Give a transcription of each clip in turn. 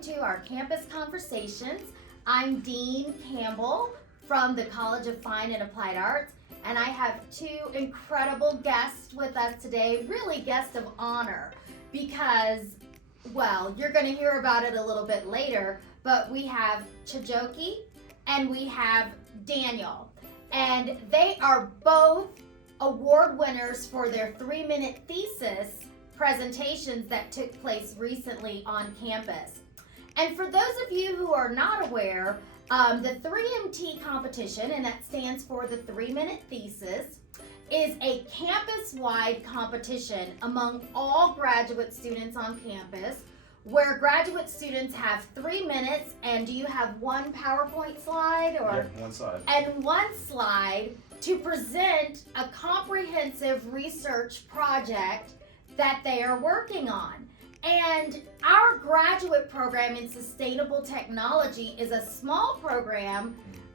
welcome to our Campus Conversations. I'm Dean Campbell from the College of Fine and Applied Arts, and I have two incredible guests with us today, really guests of honor, because, well, you're going to hear about it a little bit later, but we have Chijioke and we have Daniel, and they are both award winners for their 3-minute thesis presentations that took place recently on campus. And for those of you who are not aware, the 3MT competition, and that stands for the 3-minute thesis, is a campus-wide competition among all graduate students on campus, where graduate students have 3 minutes, and do you have one PowerPoint slide? Yeah, one slide. And one slide to present a comprehensive research project that they are working on. And our graduate program in sustainable technology is a small program,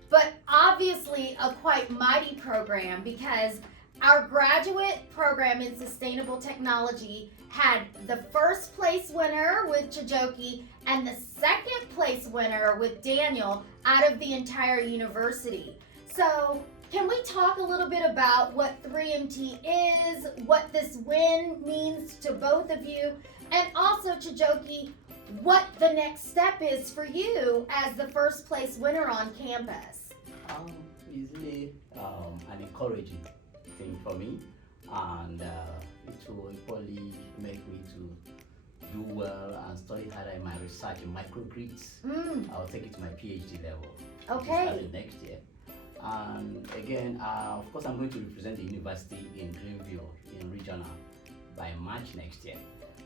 but obviously a quite mighty program, because our graduate program in sustainable technology had the first place winner with Chijioke and the second place winner with Daniel out of the entire university. So can we talk a little bit about what 3MT is, what this win means to both of you, and also, Chijioke, what the next step is for you as the first place winner on campus? It's really an encouraging thing for me, and it will equally make me to do well and study harder in my research in microgrids. I'll take it to my PhD level. Okay. Starting next year. And again, of course, I'm going to represent the university in Greenville in regional by March next year.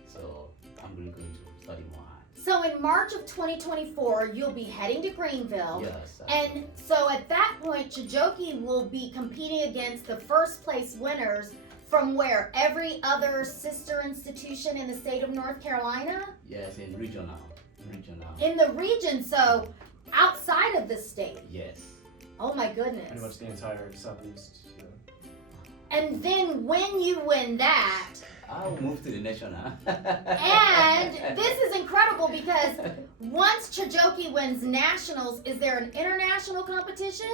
So I'm really going to study more. So in March of 2024, you'll be heading to Greenville. Yes. And so at that point, Chijioke will be competing against the first place winners from where? Every other sister institution in the state of North Carolina? Yes, in regional. In the region, so outside of the state? Yes. Oh my goodness. Pretty much the entire Southeast. Yeah. And then when you win that, I'll move to the national. and this is incredible because once Chijioke wins nationals, is there an international competition?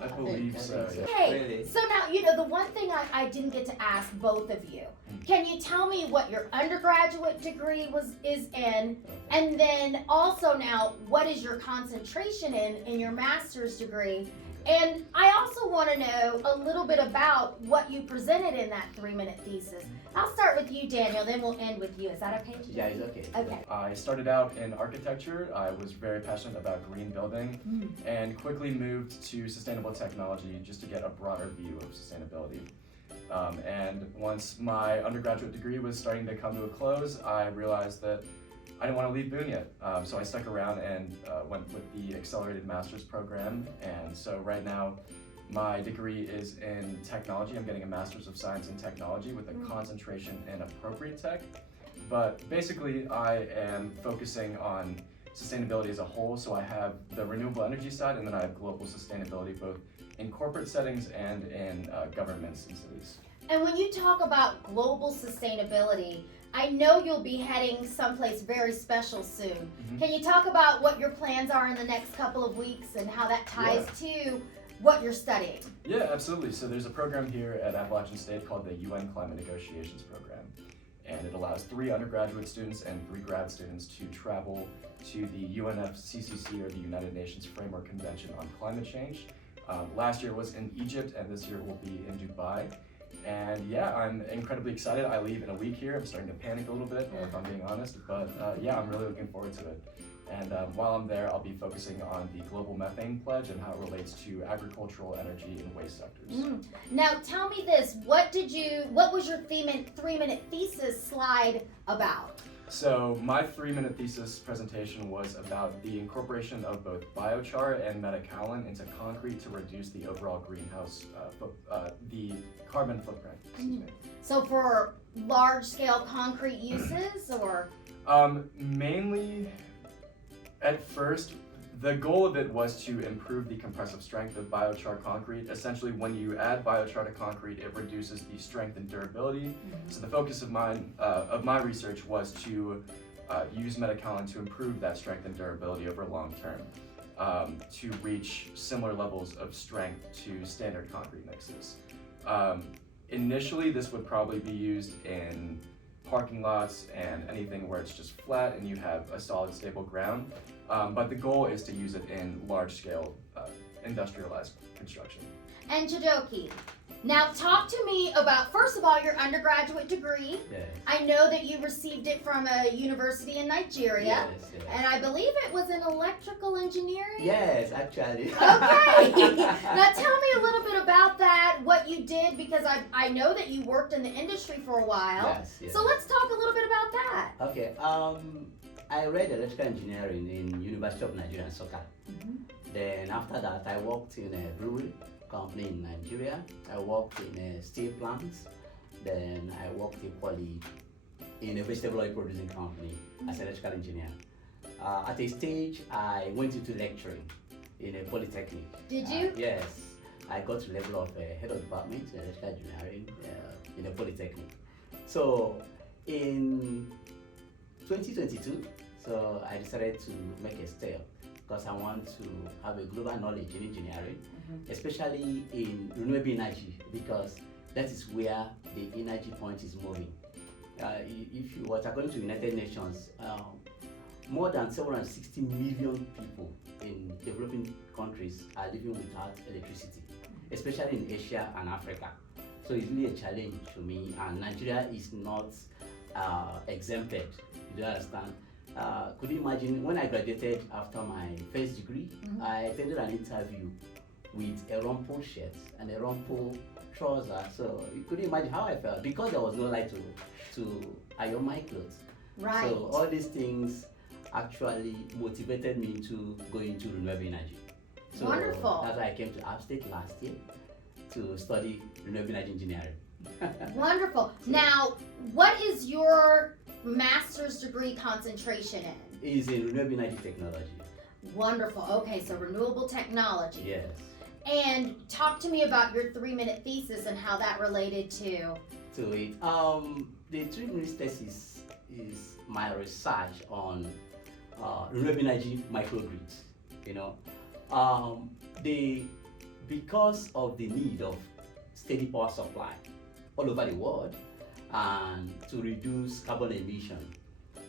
I believe so, yeah. Okay, Really? so now, you know, the one thing I didn't get to ask both of you, can you tell me what your undergraduate degree is in, and then also now, what is your concentration in your master's degree? And I also want to know a little bit about what you presented in that 3-minute thesis. I'll start with you, Daniel, then we'll end with you. Is that okay? Yeah, it's okay. Okay. I started out in architecture. I was very passionate about green building and quickly moved to sustainable technology just to get a broader view of sustainability. And once my undergraduate degree was starting to come to a close, I realized that I didn't want to leave Boone yet. So I stuck around and went with the accelerated master's program. And so right now, my degree is in technology. I'm getting a master's of science in technology with a concentration in appropriate tech. But basically, I am focusing on sustainability as a whole. So I have the renewable energy side, and then I have global sustainability, both in corporate settings and in governments and cities. And when you talk about global sustainability, I know you'll be heading someplace very special soon. Can you talk about what your plans are in the next couple of weeks and how that ties to what you're studying? Yeah, absolutely. So there's a program here at Appalachian State called the UN Climate Negotiations Program. And it allows 3 undergraduate students and 3 grad students to travel to the UNFCCC, or the United Nations Framework Convention on Climate Change. Last year was in Egypt, and this year will be in Dubai. And yeah, I'm incredibly excited. I leave in a week here. I'm starting to panic a little bit, if I'm being honest, but yeah, I'm really looking forward to it. And while I'm there, I'll be focusing on the global methane pledge and how it relates to agricultural, energy, and waste sectors. Now tell me this, what was your 3-minute thesis slide about? So my 3-minute thesis presentation was about the incorporation of both biochar and metakaolin into concrete to reduce the overall greenhouse, the carbon footprint. Excuse me. So for large-scale concrete uses, or? Mainly, at first, the goal of it was to improve the compressive strength of biochar concrete. Essentially, when you add biochar to concrete, it reduces the strength and durability. So the focus of my research was to use metakaolin to improve that strength and durability over long term, to reach similar levels of strength to standard concrete mixes. Initially, this would probably be used in parking lots and anything where it's just flat and you have a solid, stable ground. But the goal is to use it in large-scale industrialized construction. And Chijioke, now talk to me about, first of all, your undergraduate degree. Yes. I know that you received it from a university in Nigeria. Yes, yes. And I believe it was in electrical engineering? Yes, actually. Okay. Now tell me a little bit about that, what you did, because I know that you worked in the industry for a while. Yes, yes. So let's talk a little bit about that. Okay. I read electrical engineering in University of Nigeria in Soka. Then after that, I worked in a brewery company in Nigeria. I worked in a steel plant. Then I worked equally in a vegetable oil producing company as an electrical engineer. At a stage, I went into lecturing in a polytechnic. Did you? Yes. I got to the level of head of department in electrical engineering in a polytechnic. So in 2022, so I decided to make a step because I want to have a global knowledge in engineering, especially in renewable energy, because that is where the energy point is moving. If you watch, according to United Nations, more than 760 million people in developing countries are living without electricity, especially in Asia and Africa. So it's really a challenge to me, and Nigeria is not exempted. You understand? Could you imagine when I graduated after my first degree, I attended an interview with a rumpled shirt and a rumpled trouser. So you could imagine how I felt because there was no light to iron my clothes. Right. So all these things actually motivated me to go into renewable energy. So Wonderful. That's why I came to App State last year to study renewable energy engineering. Wonderful. Now, what is your master's degree concentration in? Is in renewable energy technology. Wonderful. Okay, so renewable technology. Yes. And talk to me about your 3-minute thesis and how that related to it. The 3-minute thesis is my research on renewable energy microgrids. You know, because of the need of steady power supply all over the world and to reduce carbon emission,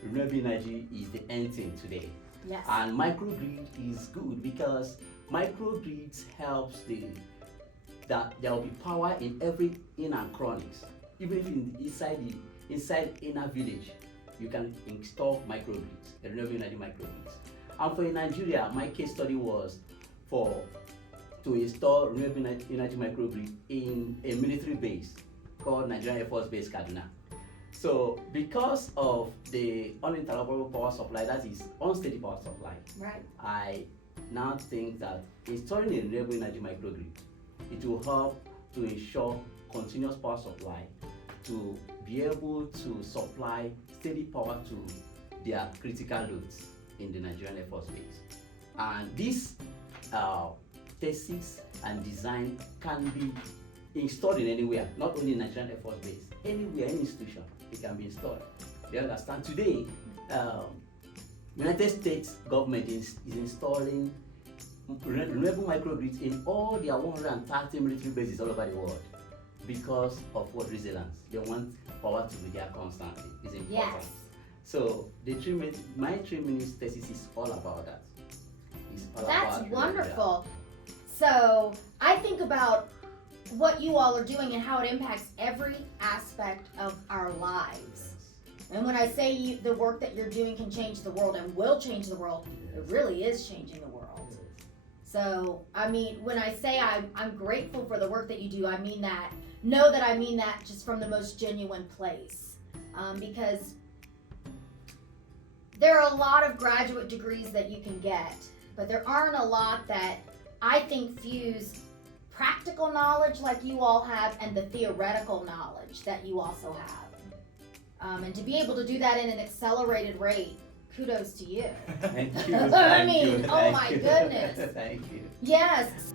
renewable energy is the end thing today. Yes. And microgrid is good because microgrids helps that there will be power in every inner chronics. Even if inside inner village, you can install microgrids, renewable energy microgrids. And for in Nigeria, my case study was to install renewable energy microgrid in a military base called Nigerian Air Force Base Kaduna. So because of the uninterruptible power supply, that is unsteady power supply, right. I now think that installing a renewable energy microgrid, it will help to ensure continuous power supply to be able to supply steady power to their critical loads in the Nigerian Air Force Base. And this thesis and design can be installed in anywhere, not only in Nigerian Air Force Base, anywhere, any institution, it can be installed. You understand? Today, United States government is installing renewable microgrids in all their 130 military bases all over the world because of what resilience. They want power to be there constantly. It's important. Yes. So my 3-minute thesis is all about that. That's wonderful. So I think about what you all are doing and how it impacts every aspect of our lives. And when I say the work that you're doing can change the world and will change the world, it really is changing the world. So, I mean, when I say I'm grateful for the work that you do, I mean that. Know that I mean that just from the most genuine place. Because there are a lot of graduate degrees that you can get, but there aren't a lot that I think fuse practical knowledge like you all have and the theoretical knowledge that you also have. And to be able to do that in an accelerated rate, kudos to you. Thank you. I mean, oh my goodness. Thank you. Yes.